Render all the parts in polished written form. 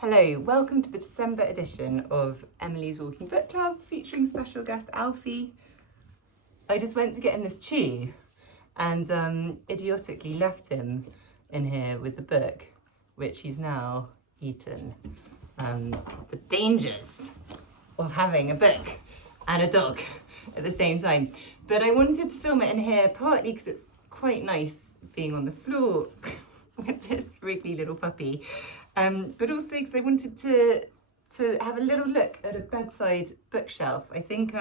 Hello, welcome to the December edition of Emily's Walking Book Club featuring special guest Alfie. I just went to get him this chew and idiotically left him in here with the book, which he's now eaten. The dangers of having a book and a dog at the same time. But I wanted to film it in here partly because it's quite nice being on the floor with this wriggly little puppy. But also because I wanted to have a little look at a bedside bookshelf. I think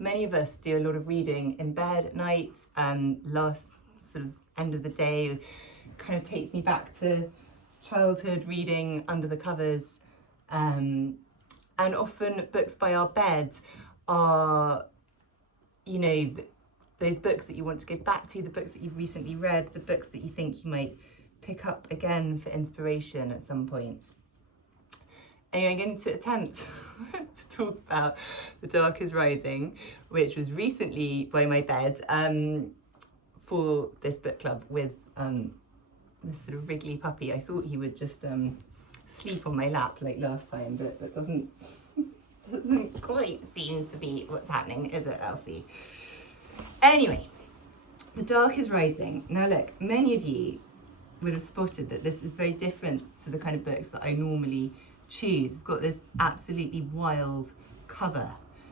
many of us do a lot of reading in bed at night. Last sort of end of the day kind of takes me back to childhood reading under the covers. And often books by our bed are, you know, those books that you want to go back to, the books that you've recently read, the books that you think you might pick up again for inspiration at some point. Anyway, I'm going to attempt to talk about The Dark is Rising, which was recently by my bed for this book club with this sort of wriggly puppy. I thought he would just sleep on my lap like last time, but that doesn't quite seem to be what's happening, is it, Alfie? Anyway, The Dark is Rising. Now look, many of you would have spotted that this is very different to the kind of books that I normally choose. It's got this absolutely wild cover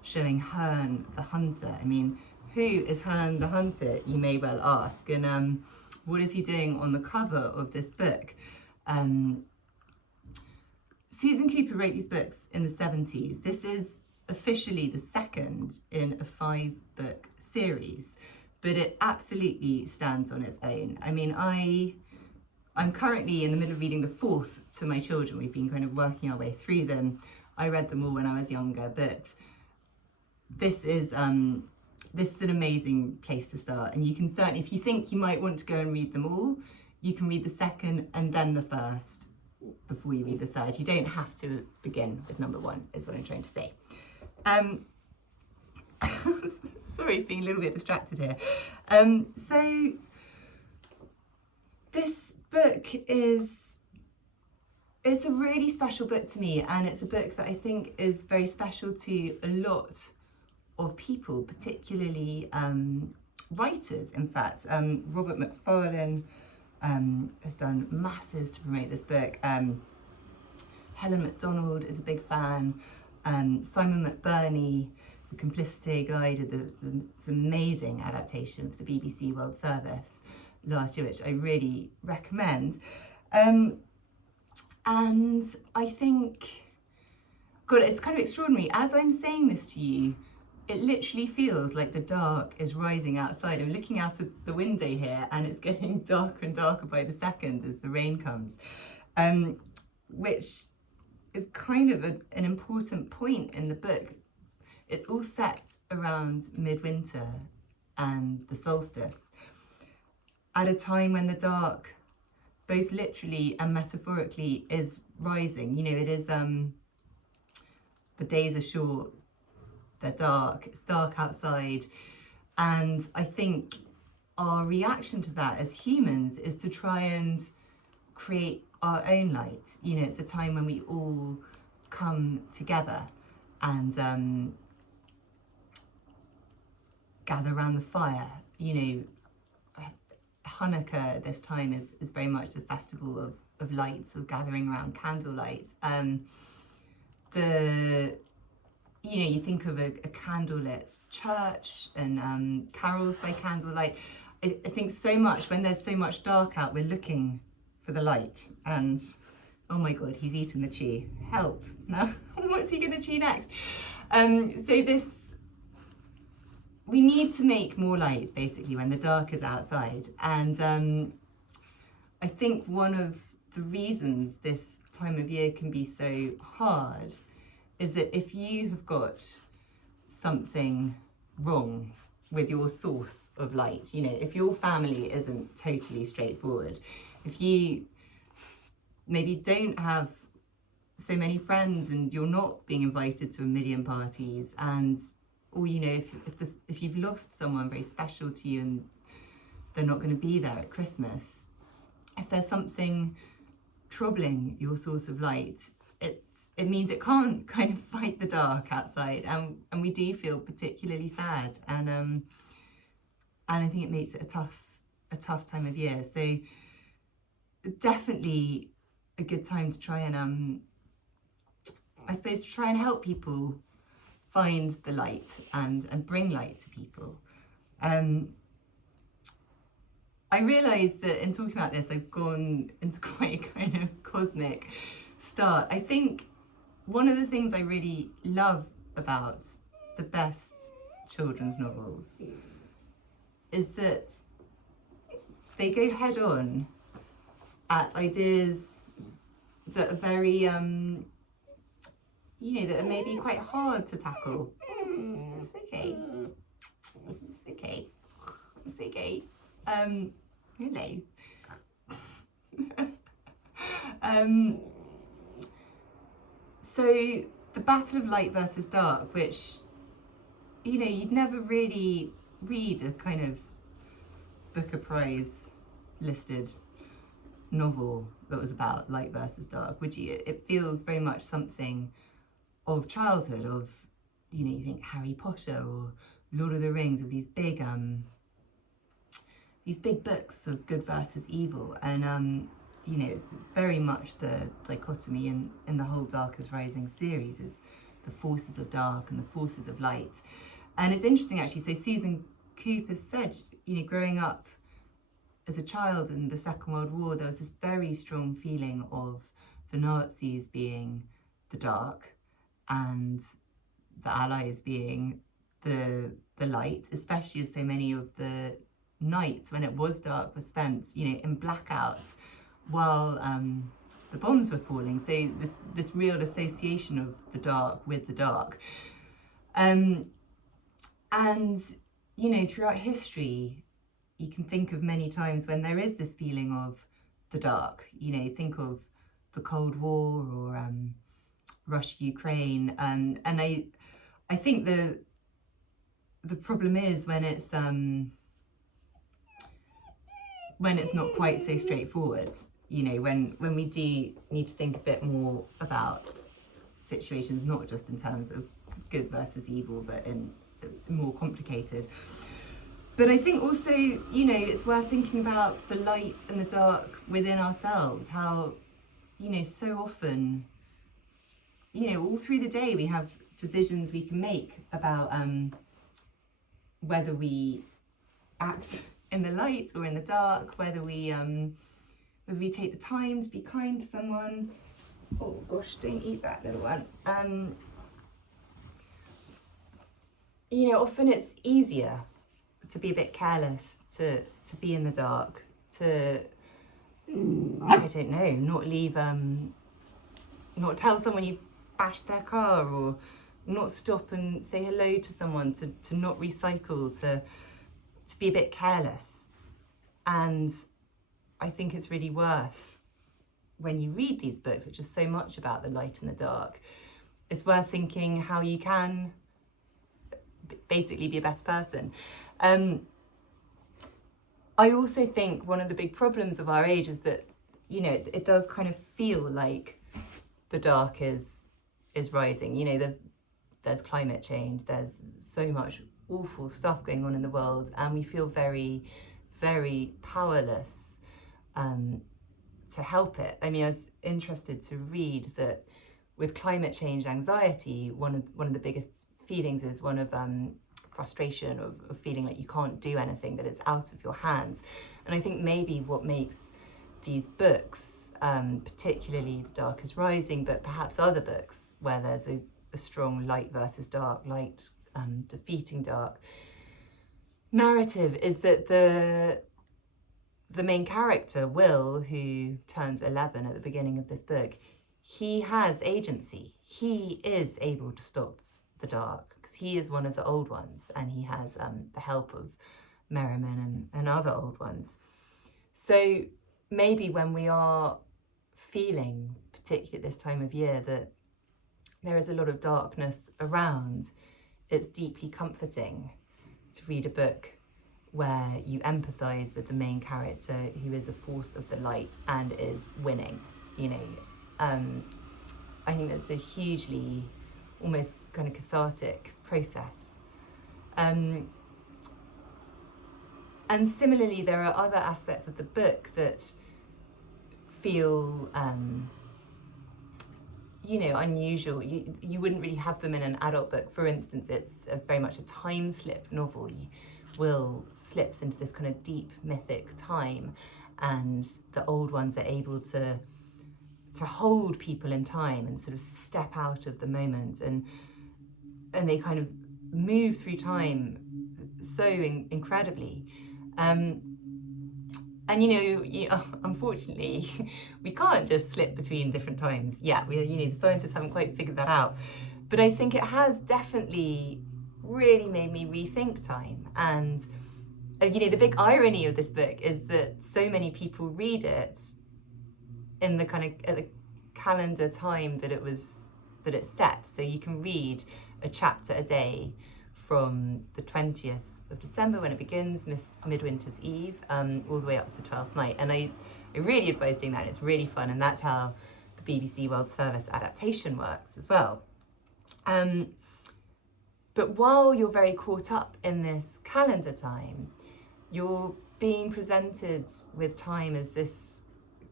showing Herne the Hunter. I mean, who is Herne the Hunter, you may well ask, and what is he doing on the cover of this book? Susan Cooper wrote these books in the 70s. This is officially the second in a 5-book series, but it absolutely stands on its own. I mean, I'm currently in the middle of reading the 4th to my children. We've been kind of working our way through them. I read them all when I was younger, but this is an amazing place to start. And you can certainly, if you think you might want to go and read them all, you can read the 2nd and then the 1st before you read the 3rd. You don't have to begin with number 1, is what I'm trying to say. Sorry for being a little bit distracted here. So this book it's a really special book to me, and it's a book that I think is very special to a lot of people, particularly writers. In fact, Robert Macfarlane has done masses to promote this book. Helen Macdonald is a big fan. Simon McBurney, The Complicity Guide, did this amazing adaptation for the BBC World Service last year, which I really recommend. And I think, God, it's kind of extraordinary. As I'm saying this to you, it literally feels like the dark is rising outside. I'm looking out of the window here and it's getting darker and darker by the second as the rain comes, which is kind of an important point in the book. It's all set around Midwinter and the solstice, at a time when the dark, both literally and metaphorically, is rising. You know, it is, the days are short, they're dark, it's dark outside. And I think our reaction to that as humans is to try and create our own light. You know, it's the time when we all come together and gather around the fire. You know, Hanukkah this time is very much the festival of lights, of gathering around candlelight. You know, you think of a candlelit church and carols by candlelight. I think so much, when there's so much dark out, we're looking for the light. And oh my God, he's eaten the chew. Help. Now, what's he going to chew next? We need to make more light, basically, when the dark is outside. And I think one of the reasons this time of year can be so hard is that if you have got something wrong with your source of light, you know, if your family isn't totally straightforward, if you maybe don't have so many friends and you're not being invited to a million parties, and or, you know, if you've lost someone very special to you and they're not going to be there at Christmas, if there's something troubling your source of light, it means it can't kind of fight the dark outside, and we do feel particularly sad, and I think it makes it a tough time of year. So definitely a good time to try and I suppose to try and help people find the light and bring light to people. I realised that in talking about this, I've gone into quite a kind of cosmic start. I think one of the things I really love about the best children's novels is that they go head on at ideas that are very, that are maybe quite hard to tackle. It's okay. It's okay. It's okay. Hello. So the battle of light versus dark, which, you'd never really read a kind of Booker Prize listed novel that was about light versus dark, would you? It feels very much something of childhood, of, you think Harry Potter or Lord of the Rings, of these big books of good versus evil, and it's very much the dichotomy in the whole Dark is Rising series, is the forces of dark and the forces of light. And it's interesting actually, so Susan Cooper said, growing up as a child in the Second World War, there was this very strong feeling of the Nazis being the dark and the Allies being the light, especially as so many of the nights when it was dark were spent, in blackout while the bombs were falling. So this real association of the dark with the dark. And, throughout history, you can think of many times when there is this feeling of the dark. Think of the Cold War or Russia-Ukraine. And I think the problem is when it's not quite so straightforward, when we do need to think a bit more about situations, not just in terms of good versus evil, but in more complicated. But I think also, it's worth thinking about the light and the dark within ourselves, how, so often, all through the day we have decisions we can make about whether we act in the light or in the dark, whether we take the time to be kind to someone. Oh gosh, don't eat that, little one. Often it's easier to be a bit careless, to be in the dark, to, I don't know, not leave, not tell someone you've bashed their car, or not stop and say hello to someone, to not recycle, to be a bit careless. And I think it's really worth, when you read these books, which is so much about the light and the dark, it's worth thinking how you can basically be a better person. I also think one of the big problems of our age is that, it does kind of feel like the dark is rising. There's climate change, there's so much awful stuff going on in the world, and we feel very, very powerless to help it. I mean, I was interested to read that with climate change anxiety, one of the biggest feelings is one of frustration, of feeling like you can't do anything, that it's out of your hands. And I think maybe what makes these books, particularly The Dark is Rising, but perhaps other books where there's a strong light versus dark, light defeating dark narrative, is that the main character, Will, who turns 11 at the beginning of this book, he has agency. He is able to stop the dark because he is one of the old ones, and he has the help of Merriman and other old ones. So maybe when we are feeling, particularly at this time of year, that there is a lot of darkness around, it's deeply comforting to read a book where you empathise with the main character, who is a force of the light and is winning. I think that's a hugely, almost kind of cathartic process. And similarly, there are other aspects of the book that feel, unusual. You wouldn't really have them in an adult book. For instance, it's very much a time slip novel. Will slips into this kind of deep mythic time, and the old ones are able to hold people in time and sort of step out of the moment, and they kind of move through time so incredibly. Unfortunately, we can't just slip between different times. Yeah, the scientists haven't quite figured that out. But I think it has definitely really made me rethink time. And, the big irony of this book is that so many people read it in the kind of at the calendar time that it's set. So you can read a chapter a day from the 20th of December when it begins, Midwinter's Eve, all the way up to 12th night. And I really advise doing that. It's really fun, and that's how the BBC World Service adaptation works as well. But while you're very caught up in this calendar time, you're being presented with time as this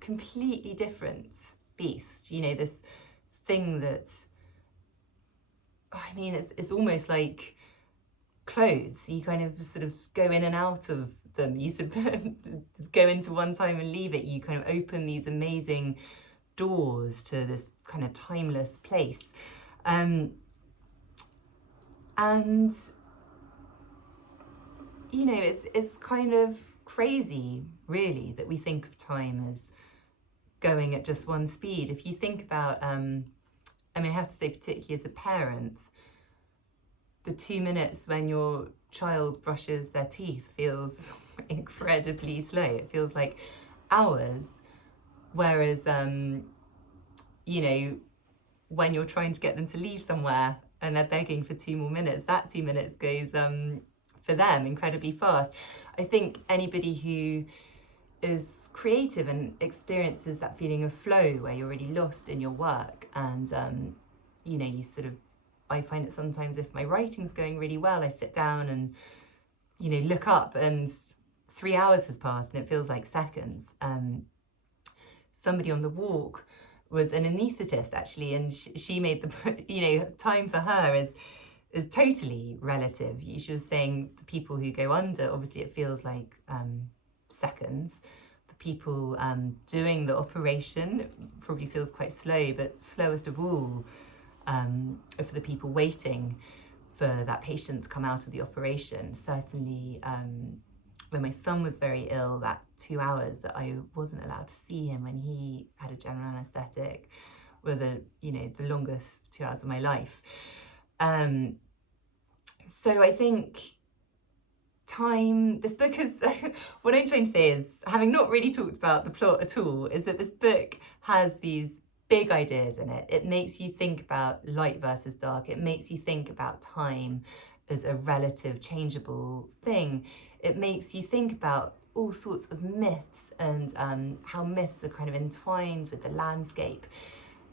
completely different beast, this thing that, it's almost like clothes. You kind of sort of go in and out of them. You sort of go into one time and leave it. You kind of open these amazing doors to this kind of timeless place. And it's kind of crazy, really, that we think of time as going at just one speed. If you think about, I have to say, particularly as a parent, the 2 minutes when your child brushes their teeth feels incredibly slow. It feels like hours. Whereas, when you're trying to get them to leave somewhere and they're begging for 2 more minutes, that 2 minutes goes, for them, incredibly fast. I think anybody who is creative and experiences that feeling of flow where you're really lost in your work and, you sort of, I find it sometimes if my writing's going really well, I sit down and, look up and 3 hours has passed and it feels like seconds. Somebody on the walk was an anaesthetist, actually, and she made the, time for her is totally relative. She was saying the people who go under, obviously it feels like seconds. The people doing the operation, it probably feels quite slow, but slowest of all for the people waiting for that patient to come out of the operation. Certainly when my son was very ill, that 2 hours that I wasn't allowed to see him when he had a general anaesthetic were the longest 2 hours of my life. So I think time, this book is, what I'm trying to say is, having not really talked about the plot at all, is that this book has these big ideas in it. It makes you think about light versus dark. It makes you think about time as a relative, changeable thing. It makes you think about all sorts of myths and how myths are kind of entwined with the landscape.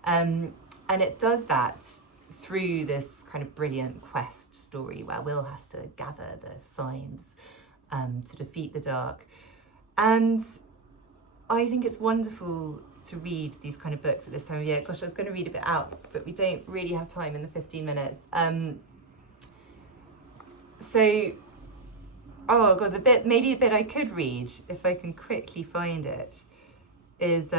And it does that through this kind of brilliant quest story where Will has to gather the signs to defeat the dark. And I think it's wonderful to read these kind of books at this time of year. Gosh, I was going to read a bit out, but we don't really have time in the 15 minutes. Oh God, maybe a bit I could read, if I can quickly find it, is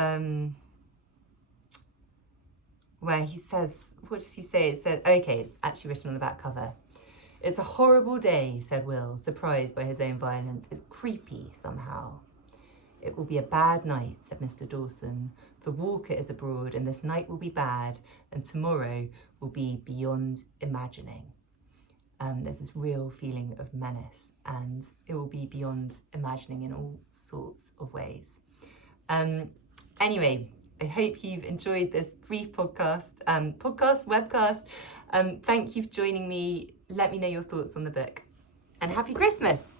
where he says, what does he say? It says, okay, it's actually written on the back cover. "It's a horrible day," said Will, surprised by his own violence. "It's creepy somehow." "It will be a bad night," said Mr. Dawson. "The Walker is abroad, and this night will be bad, and tomorrow will be beyond imagining." There's this real feeling of menace, and it will be beyond imagining in all sorts of ways. Anyway, I hope you've enjoyed this brief webcast. Thank you for joining me. Let me know your thoughts on the book, and happy Christmas.